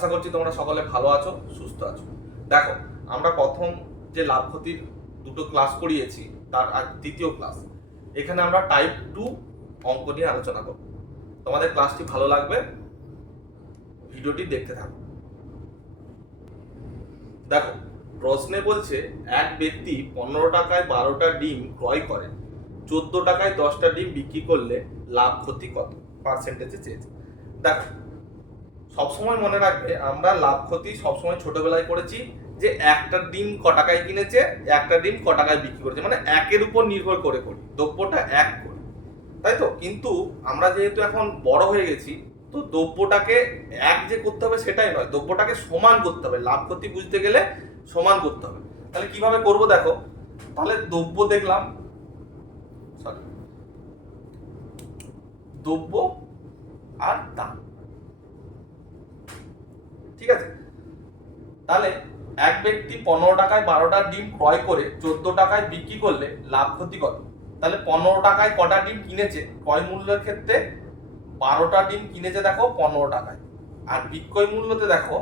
আশা করছি তোমরা সকলে ভালো আছো, সুস্থ আছো। দেখো, আমরা প্রথম যে লাভ ক্ষতির দুটো ক্লাস করিয়েছি তার আজ দ্বিতীয় ক্লাস। এখানে আমরা টাইপ 2 অঙ্ক নিয়ে আলোচনা করব। তোমাদের ক্লাসটি ভালো লাগবে, ভিডিওটি দেখতে থাকো। দেখো, প্রশ্নে বলছে এক ব্যক্তি 15 টাকায় 12টা ডিম ক্রয় করে, 14 টাকায় 10টা ডিম বিক্রি করলে লাভ ক্ষতি কত পার্সেন্টেজে চেয়েছে। দেখো, সবসময় মনে রাখবে, আমরা লাভ ক্ষতি সবসময় ছোটবেলায় করেছি যে একটা ডিম ক টাকায় কিনেছে, একটা ডিম ক টাকায় বিক্রি করেছে, মানে একের উপর নির্ভর করে করি, দ্রব্যটা এক করে, তাই তো। কিন্তু আমরা যেহেতু এখন বড় হয়ে গেছি, তো দ্রব্যটাকে এক যে করতে হবে সেটাই নয়, দ্রব্যটাকে সমান করতে হবে। লাভ ক্ষতি বুঝতে গেলে সমান করতে হবে। তাহলে কিভাবে করব দেখো, তাহলে দ্রব্য দেখলাম, সরি, দ্রব্য আর দাম, ঠিক আছে। তাহলে এক ব্যক্তি 15 টাকায় 12টা ডিম ক্রয় করে 14 টাকায় বিক্রি করলে লাভ ক্ষতি কত। তাহলে 15 টাকায় কটা ডিম কিনেছে, ক্রয় মূল্যের ক্ষেত্রে 12টা ডিম কিনেছে দেখো 15 টাকায়, আর বিক্রয় মূল্যতে দেখো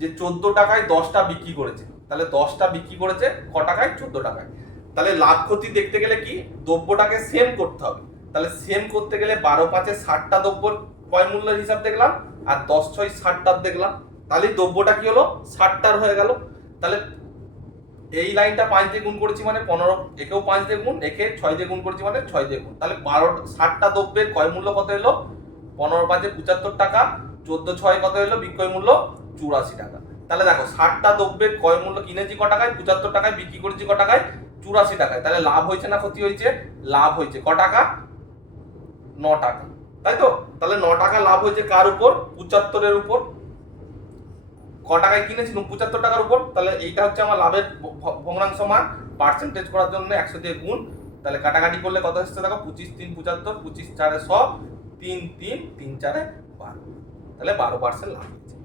যে 14 টাকায় 10টা বিক্রি করেছে, তাহলে 10টা বিক্রি করেছে ক টাকায়, 14 টাকায়। তাহলে লাভ ক্ষতি দেখতে গেলে কি, দ্রব্যটাকে সেম করতে হবে। তাহলে সেম করতে গেলে 12 5 60টা দ্রব্যর ক্রয় মূল্যের হিসাব দেখলাম, আর 10 6 60টার দেখলাম, তাহলে দ্রব্যটা কি হলো, 60টার হয়ে গেল। তাহলে এই লাইনটা 5 দিয়ে গুণ করেছি মানে 15, একেও 5 দিয়ে গুণ, একে 6 দিয়ে গুণ করেছি মানে 6 দিয়ে গুণ। তাহলে 60টা দ্রব্যের ক্রয় মূল্য কত এলো, 15 5 75 টাকা, 14 6 কত এলো, বিক্রয় মূল্য 84 টাকা। তাহলে দেখো, 60টা দ্রব্যের ক্রয় মূল্য কিনেছি ক টাকায়, 75 টাকায়, বিক্রি করেছি ক টাকায়, 84 টাকায়। তাহলে লাভ হয়েছে না ক্ষতি হয়েছে, লাভ হয়েছে। ক টাকা, 9 টাকা, তাই তো। তাহলে 9 টাকা লাভ হয়েছে কার উপর, 75-এর উপর। ক টাকায় কিনেছিলাম, 75 টাকার উপর। তাহলে এইটা হচ্ছে আমার লাভের ভগ্নাংশ মান। পার্সেন্টেজ করার জন্য 100 দিয়ে গুণ, তাহলে কাটাকাটি করলে কত আসছে দেখো, 25 3 75, 25 4 100, 3 3 3 4 12, তাহলে 12% লাভ হয়েছে।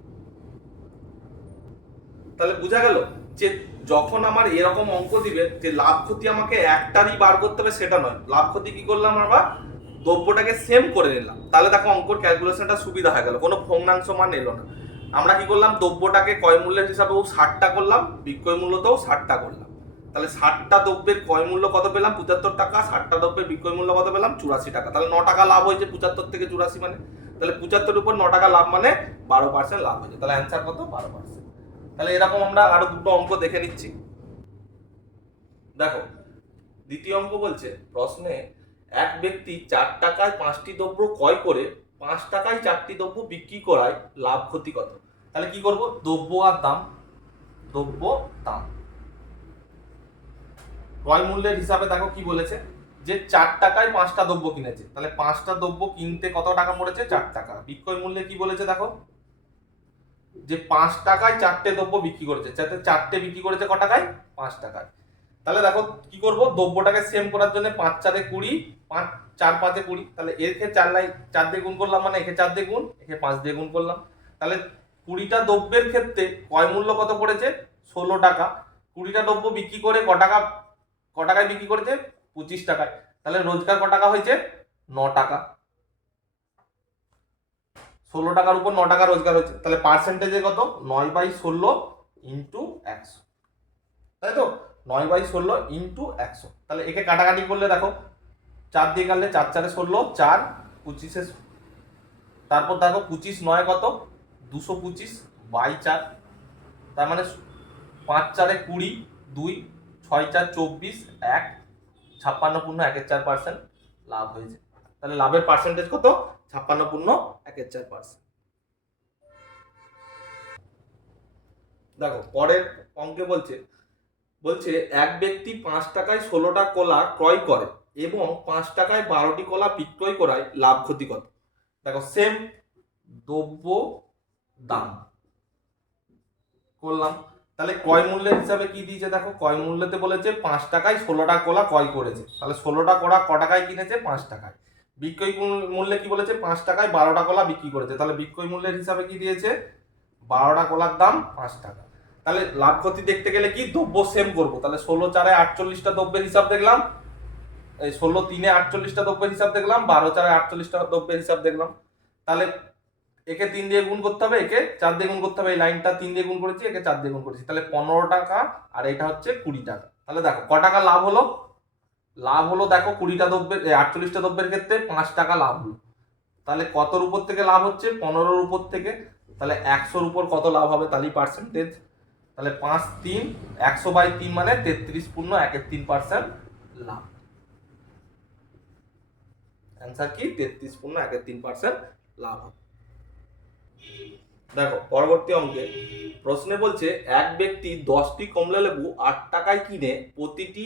তাহলে বোঝা গেল যে যখন আমার এরকম অঙ্ক দিবে যে লাভ ক্ষতি আমাকে একটারই বার করতে হবে সেটা নয়, লাভ ক্ষতি কি করলাম, আমরা দ্রব্যটাকে সেম করে নিলাম। তাহলে দেখো অঙ্কর ক্যালকুলেশনটা সুবিধা হয়ে গেল, কোনো ভগ্নাংশ মান এলো না। আমরা কি করলাম, দ্রব্যটাকে ক্রয় মূল্যের হিসাবেও 60টা করলাম, বিক্রয় মূল্যতেও 60টা করলাম। তাহলে 60টা দ্রব্যের ক্রয় মূল্য কত পেলাম, 75 টাকা, 60টা দ্রব্যের বিক্রয় মূল্য কত পেলাম, 84 টাকা। তাহলে 9 টাকা লাভ হয়েছে 75 থেকে 84, মানে তাহলে 75-এর উপর 9 টাকা লাভ মানে 12% লাভ হয়েছে। তাহলে অ্যান্সার কত, 12%। তাহলে এরকম আমরা আরো দুটো অঙ্ক দেখে নিচ্ছি। দেখো, দ্বিতীয় অঙ্ক বলছে, প্রশ্নে এক ব্যক্তি 4 টাকায় 5টি দ্রব্য ক্রয় করে 5 টাকায় 4টি দ্রব্য বিক্রি করায় লাভ ক্ষতি কত। তাহলে কি করব, দ্রব্য আর দাম, দ্রব্য দাম, ক্রয় মূল্যের হিসাবে দেখো কি বলেছে, যে 4 টাকায় 5টা দ্রব্য কিনেছে, তাহলে 5টা দ্রব্য কিনতে কত টাকা পড়েছে, 4 টাকা। বিক্রয় মূল্যে কি বলেছে দেখো, যে 5 টাকায় 4টে দ্রব্য বিক্রি করেছে, যাতে 4টে বিক্রি করেছে ক টাকায়, 5 টাকায়। তাহলে দেখো কি করব, দ্রব্যটাকে সেম করার জন্য 5 4 20, 5 4 5 20, তাহলে এর ক্ষেত্রে 4 দিয়ে গুণ করলাম, মানে একে 4 দিয়ে গুণ, একে 5 দিয়ে গুণ করলাম। তাহলে 20টা দ্রব্যের ক্ষেত্রে ক্রয় মূল্য কত পড়েছে, 16 টাকা। 20টা দ্রব্য বিক্রি করে ক টাকায় বিক্রি করেছে, 25 টাকায়। তাহলে রোজগার ক টাকা হয়েছে, 9 টাকা। 16 টাকার উপর 9 টাকা রোজগার হচ্ছে, তাহলে পার্সেন্টেজে কত, 9/16 ইন্টু 100, তাই তো। 9/16 ইন্টু 100, তাহলে একে কাটাকাটি করলে দেখো, 4 দিয়ে কাটলে 4 4 16, 4 25, তারপর দেখো 25 9 কত, 225/4, তার মানে 5 4 20, 2 6 4 24, 1 56.14% লাভ হয়েছে। তাহলে লাভের পার্সেন্টেজ কত, 56.14%। দেখো পরের অঙ্কে বলছে, এক ব্যক্তি 5 টাকায় 16টা কলা ক্রয় করে এবং 5 টাকায় 12টি কলা বিক্রয় করায় লাভ ক্ষতি কত। দেখো সেম, দ্রব্য দাম করলাম। তাহলে ক্রয় মূল্যের হিসাবে কি দিয়েছে দেখো, ক্রয় মূল্যতে বলেছে 5 টাকায় 16টা কলা ক্রয় করেছে, তাহলে 16টা কলা ক টাকায় কিনেছে, 5 টাকায়। বিক্রয় মূল্যে কি বলেছে, 5 টাকায় 12টা কলা বিক্রি করেছে, তাহলে বিক্রয় মূল্যের হিসাবে কি দিয়েছে, 12টা কলার দাম 5 টাকা। তাহলে লাভ ক্ষতি দেখতে গেলে কি, দ্রব্য সেম করবো। তাহলে 16 4 48টা দ্রব্যের হিসাব দেখলাম, এই 16 3 48টা দ্রব্যের হিসাব দেখলাম, 12 4 48টা দ্রব্যের হিসাব দেখলাম। তাহলে একে 3 দিয়ে গুণ করতে হবে, একে 4 দিয়ে গুণ করতে হবে। এই লাইনটা 3 দিয়ে গুণ করেছি, একে 4 দিয়ে গুণ করেছি, তাহলে 15 টাকা, আর এটা হচ্ছে 20 টাকা। তাহলে দেখো ক টাকা লাভ হলো, লাভ হলো দেখো 20টা দ্রব্যের 48টা দ্রব্যের ক্ষেত্রে 5 টাকা লাভ হলো। তাহলে কতর উপর থেকে লাভ হচ্ছে, 15-র উপর থেকে। তাহলে 100-র উপর কত লাভ হবে, তাহলেই পার্সেন্টেজ। তাহলে 5 3 100/3 মানে 33.13% লাভ। অ্যান্সার কি 33.13% লাভ হবে। দেখো পরবর্তী অঙ্কে প্রশ্নে বলছে এক ব্যক্তি 10টি কমলা লেবু 8 টাকায় কিনে প্রতিটি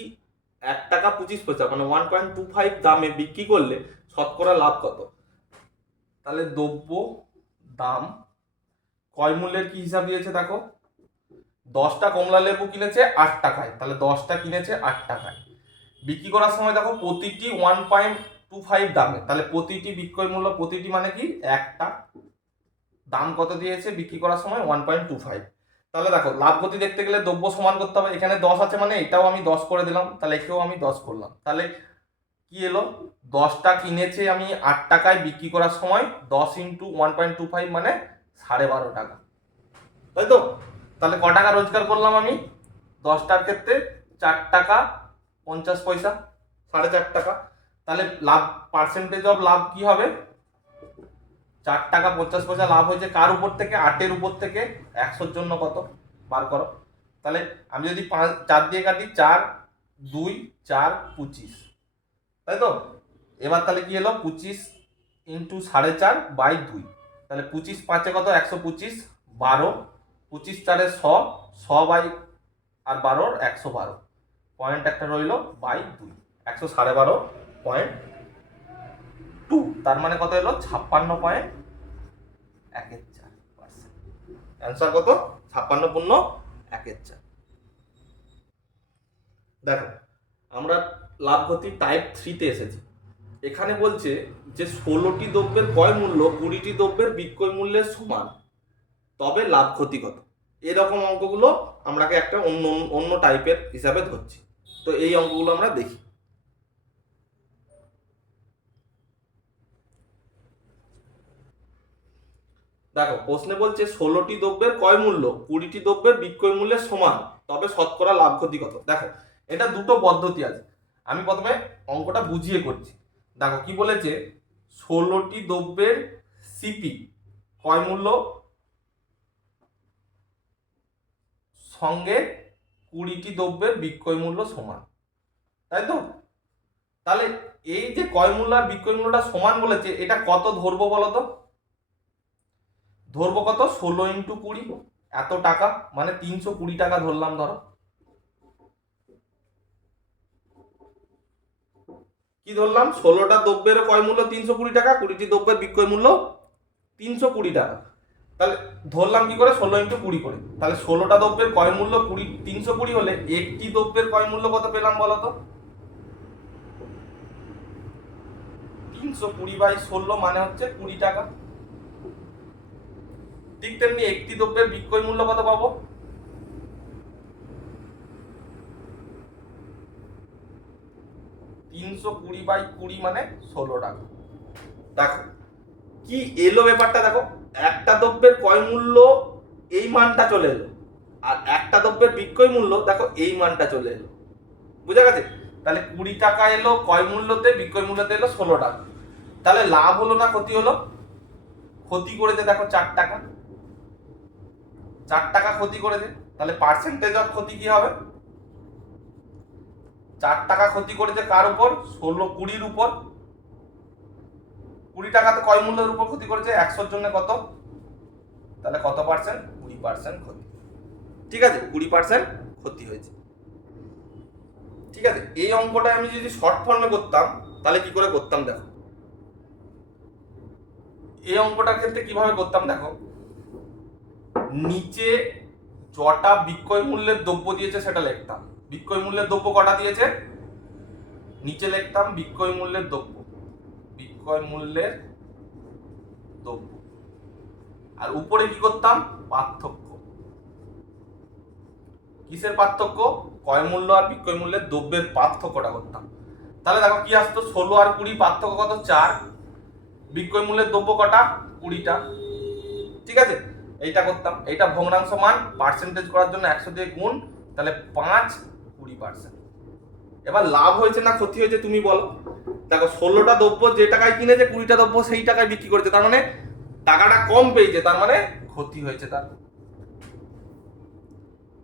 1 টাকা 25 পয়সা মানে 1.25 দামে বিক্রি করলে শতকরা লাভ কত। তাহলে দ্রব্য দাম ক্রয় মূল্যের কি হিসাব দিয়েছে দেখো, 10টা কমলা লেবু কিনেছে 8 টাকায়, তাহলে 10টা কিনেছে 8 টাকায়, বিক্রি করার সময় দেখো প্রতিটি 1.25 দামে, তাহলে প্রতিটি বিক্রয় মূল্য, প্রতিটি মানে কি একটা, দাম কত দিয়েছে বিক্রি করার সময় 1.25। তাহলে দেখো লাভ ক্ষতি দেখতে গেলে দ্রব্য সমান করতে হবে, এখানে 10 আছে মানে এটাও আমি 10 করে দিলাম, তাহলে একেও আমি 10 করলাম। তাহলে কি এলো, 10টা কিনেছে আমি 8 টাকায়, বিক্রি করার সময় 10 ইন্টু 1.25 মানে 12.5 টাকা, তাই তো। তাহলে ক টাকা রোজগার করলাম আমি, 10টার ক্ষেত্রে 4 টাকা 50 পয়সা, 4.5 টাকা। তাহলে লাভ, পার্সেন্টেজ অফ লাভ কি হবে, 4 টাকা 50 পয়সা লাভ হয়েছে কার উপর থেকে, 8-এর উপর থেকে। 100-র জন্য কত বার করো। তাহলে আমি যদি 4 দিয়ে কাটি, 4 2 4 25, তাই তো। এবার তাহলে কি এলো, 25 ইন্টু 4.5/2, তাহলে 25 5-এ কত, 125, 12, 25 4-এ 100 বাই আর 12 112, পয়েন্ট একটা রইলো বাই 2, 112.2, তার মানে কত এলো 56.14%। অ্যান্সার কত, 56.14। দেখো আমরা লাভ ক্ষতি টাইপ 3-তে এসেছি। এখানে বলছে যে 16টি দ্রব্যের ক্রয় মূল্য 20টি দ্রব্যের বিক্রয় মূল্যের সমান, তবে লাভ ক্ষতি কত। এরকম অঙ্কগুলো আমরাকে একটা অন্য অন্য টাইপের হিসাবে ধরছি। তো এই অঙ্কগুলো আমরা দেখি। দেখো প্রশ্নে বলছে 16টি দ্রব্যের ক্রয় মূল্য 20টি দ্রব্যের বিক্রয় মূল্যের সমান, তবে শতকরা লাভ ক্ষতি কত। দেখো এটা দুটো পদ্ধতি আছে, আমি প্রথমে অঙ্কটা বুঝিয়ে করছি। দেখো কি বলেছে, 16টি দ্রব্যের সিপি ক্রয় মূল্য সঙ্গে 20টি দ্রব্যের বিক্রয় মূল্য সমান, তাই তো। তাহলে এই যে ক্রয় মূল্য আর বিক্রয় মূল্যটা সমান বলেছে, এটা কত ধরবো বলতো, ধরবো কত, 16 ইন্টু 20, এত টাকা মানে 320 টাকা ধরলাম। ধরো কি ধরলাম, 16টা দ্রব্যের ক্রয় মূল্য 320 টাকা, 20টি দ্রব্যের বিক্রয় মূল্য 320 টাকা। তাহলে ধরলাম কি করে, 16 ইন্টু 20 করে। তাহলে 16টা দ্রব্যের ক্রয় মূল্য 320 হলে একটি দ্রব্যের ক্রয় মূল্য কত পেলাম বলতো, 320/16 মানে হচ্ছে 20 টাকা। ঠিক তেমনি একটি দ্রব্যের বিক্রয় মূল্য কত পাবো, 320/20 মানে 16 টাকা। দেখো কি এলো ব্যাপারটা, দেখো একটা দ্রব্যের ক্রয় মূল্য এই মানটা চলে এলো, আর একটা দ্রব্যের বিক্রয় মূল্য দেখো এই মানটা চলে এলো, বুঝা গেছে। তাহলে 20 টাকা এলো ক্রয় মূল্যতে, বিক্রয় মূল্যতে এলো 16 টাকা। তাহলে লাভ হলো না ক্ষতি হলো, ক্ষতি করেছে দেখো 4 টাকা, 4 টাকা ক্ষতি করেছে। তাহলে পার্সেন্টেজ অফ ক্ষতি কি হবে, 4 টাকা ক্ষতি করেছে কার উপর, 20-র উপর। 20 টাকাতে ক্রয় মূল্যের উপর ক্ষতি করেছে, 100-র জন্য কত, তাহলে কত পার্সেন্ট, 20% ক্ষতি। ঠিক আছে, 20% ক্ষতি হয়েছে। ঠিক আছে, এই অঙ্কটা আমি যদি শর্ট ফর্মে করতাম তাহলে কি করে করতাম, দেখো এই অঙ্কটার ক্ষেত্রে কিভাবে করতাম, দেখো নিচে যটা বিক্রয় মূল্যের দ্রব্য দিয়েছে সেটা লিখতাম, বিক্রয় মূল্যের দ্রব্য কটা দিয়েছে, নিচে লিখতাম বিক্রয় মূল্যের দ্রব্য, বিক্রয় মূল্যের দ্রব্য, আর উপরে কি করতাম, পার্থক্য। কিসের পার্থক্য, ক্রয় মূল্য আর বিক্রয় মূল্যের দ্রব্যের পার্থক্যটা করতাম। তাহলে দেখো কি আসতো, 16 আর 20 পার্থক্য কত, 4, বিক্রয় মূল্যের দ্রব্য কটা, 20টা, ঠিক আছে, এইটা করতাম। এইটা ভগ্নাংশ মান পার্সেন্টেজ করার জন্য 100 দিয়ে গুণ, তাহলে 5 20%। এবার লাভ হয়েছে না ক্ষতি হয়েছে তুমি বলো। দেখো 16টা দ্রব্য যে টাকায় কিনেছে 20টা দ্রব্য সেই টাকায় বিক্রি করেছে, তার মানে টাকাটা কম পেয়েছে, তার মানে ক্ষতি হয়েছে তার।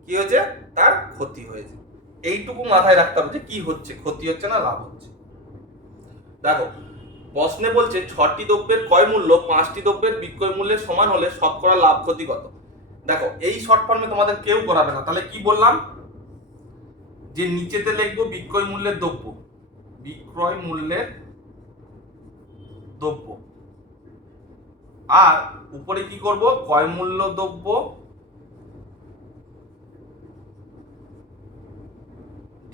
কি হয়েছে? তার ক্ষতি হয়েছে। এইটুকু মাথায় রাখতে হবে যে কি হচ্ছে, ক্ষতি হচ্ছে না লাভ হচ্ছে। দেখো প্রশ্নে বলছে 6টি দ্রব্যের ক্রয় মূল্য 5টি দ্রব্যের বিক্রয় মূল্যের সমান হলে শতকরা লাভ ক্ষতি কত। দেখো এই শর্ট ফর্মে তোমাদের কেউ করাবে না, তাহলে কি বললাম যে নিচেতে লিখবো বিক্রয় মূল্যের দ্রব্য, বিক্রয় মূল্যের দ্রব্য, আর উপরে কি করব ক্রয় মূল্য দ্রব্য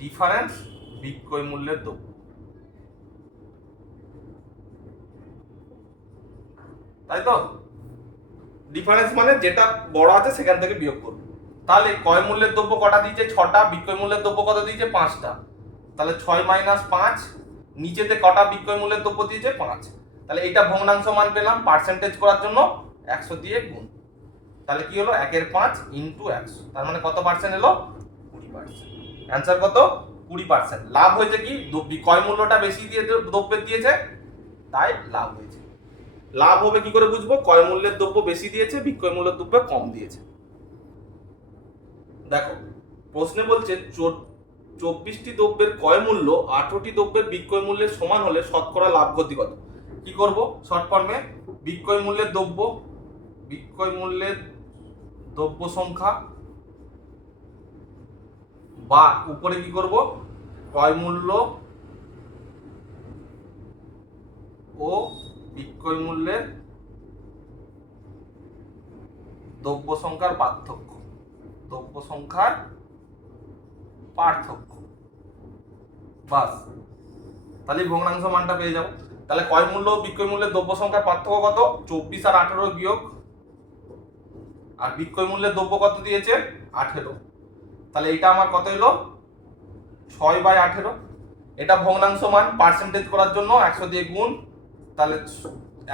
ডিফারেন্স বিক্রয় মূল্যের দ্রব্য। তাই তো, ডিফারেন্স মানে যেটা বড় আছে সেখান থেকে বিয়োগ করব। তাহলে ক্রয় মূল্যের দ্রব্য কটা দিয়েছে 6টা, বিক্রয় মূল্যের দ্রব্য কত দিয়েছে 5টা, তাহলে 6 - 5, নিচেতে কটা বিক্রয় মূল্যের দ্রব্য দিয়েছে 5, তাহলে এটা ভগ্নাংশ মান পেলাম, পার্সেন্টেজ করার জন্য 100 দিয়ে গুণ, তাহলে কি হলো 1/5 × 100, তার মানে কত পার্সেন্ট এলো 20%। অ্যানসার কত 20%। লাভ হয়েছে কি ক্রয় মূল্যটা বেশি দিয়ে দ্রব্যের দিয়েছে তাই লাভ হয়েছে। লাভ হবে কি করে বুঝবো, ক্রয় মূল্যের দ্রব্য বেশি দিয়েছে বিক্রয় মূল্যের দ্রব্য কম দিয়েছে। দেখো প্রশ্নে বলছে 24টি দ্রব্যের ক্রয় মূল্য 18টি দ্রব্যের বিক্রয় মূল্যের সমান হলে শতকরা লাভ ক্ষতি কত। কি করব শর্ট ফর্মে, বিক্রয় মূল্যের দ্রব্য, বিক্রয় মূল্যের দ্রব্য সংখ্যা, বা উপরে কি করব ক্রয় মূল্য ও বিক্রয় মূল্যের দ্রব্য সংখ্যার পার্থক্য, দ্রব্য সংখ্যার পার্থক্য, বাস, তাহলে ভগ্নাংশ মানটা পেয়ে যাবো। তাহলে ক্রয় মূল্য বিক্রয় মূল্যের দ্রব্য সংখ্যার পার্থক্য কত 24 আর 18 বিয়োগ, আর বিক্রয় মূল্যের দ্রব্য কত দিয়েছে 18, তাহলে এটা আমার কত এলো 6/18। এটা ভগ্নাংশ মান, পার্সেন্টেজ করার জন্য 100 দিয়ে গুণ, তাহলে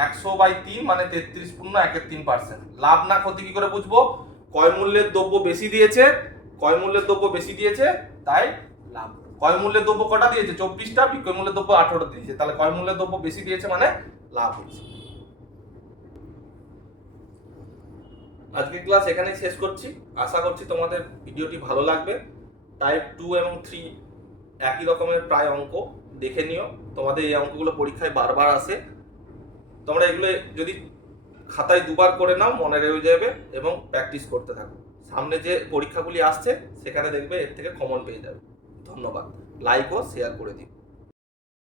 100/3 মানে 33 পূর্ণ 1/3%। লাভ না ক্ষতি কি করে বুঝবো, ক্রয় মূল্যের দ্রব্য বেশি দিয়েছে, ক্রয় মূল্যের দ্রব্য বেশি দিয়েছে তাই লাভ। ক্রয় মূল্যের দ্রব্য কটা দিয়েছে 24টা, বিক্রয় মূল্যের দ্রব্য 18টা দিয়েছে, তাহলে ক্রয় মূল্যের দ্রব্য বেশি দিয়েছে মানে লাভ হয়েছে। আজকের ক্লাস এখানেই শেষ করছি। আশা করছি তোমাদের ভিডিওটি ভালো লাগবে। টাইপ 2 এবং 3 একই রকমের প্রায় অঙ্ক দেখে নিও, তোমাদের এই অঙ্কগুলো পরীক্ষায় বারবার আসে, তোমরা এগুলো যদি খাতায় দুবার করে নাও মনে রয়ে যাবে এবং প্র্যাকটিস করতে থাকো। সামনে যে পরীক্ষাগুলি আসছে সেখানে দেখবে এর থেকে কমন পেয়ে যাবে। ধন্যবাদ, লাইক ও শেয়ার করে দিও।